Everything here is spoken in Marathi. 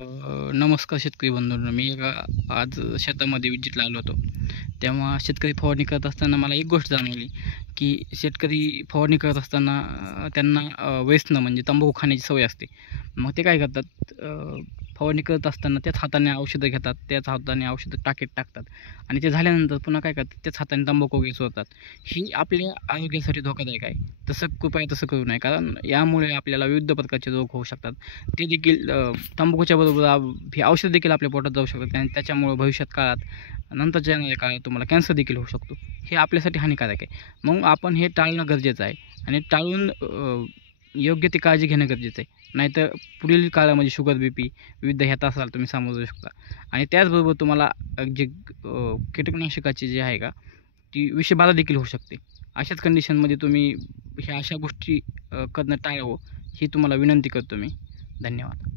नमस्कार शेतकरी बंधूंनो. मी आज शेतामध्ये विजिटला आलो होतो. तेव्हा शेतकरी फवारणी करत असताना मला एक गोष्ट जाणवली की शेतकरी फवारणी करत असताना त्यांना व्यसनं म्हणजे तंबाखू खाण्याची सवय असते. मग ते काय करतात, फवारणी करत असताना त्याच हाताने औषधं घेतात, त्याच हाताने औषधं टाकतात आणि ते झाल्यानंतर पुन्हा काय करतात, त्याच हाताने तंबाखू वगैरे चोरतात. ही आपल्या आरोग्यासाठी धोकादायक आहे. कृपया तसं करू नये, कारण यामुळे आपल्याला विविध प्रकारचे रोग होऊ शकतात. ते देखील तंबाखूच्या बरोबर हे औषध देखील आपल्या पोटात जाऊ शकतात आणि त्याच्यामुळे भविष्यात काळात नंतरच्या येणाऱ्या काळात तुम्हाला कॅन्सर देखील होऊ शकतो. हे आपल्यासाठी हानिकारक आहे. मग आपण हे टाळणं गरजेचं आहे आणि टाळून योग्य ती काळजी घेणं गरजेचं आहे. नाहीतर पुढील काळामध्ये शुगर, BP विविध ह्या त्रासाला तुम्ही सामोरं जाऊ शकता. आणि त्याचबरोबर तुम्हाला जे कीटकनाशकाची जी आहे का, ती विषबाधा देखील होऊ शकते. अशाच कंडिशनमध्ये तुम्ही ह्या अशा गोष्टी करणं टाळावं ही तुम्हाला विनंती करतो मी. धन्यवाद.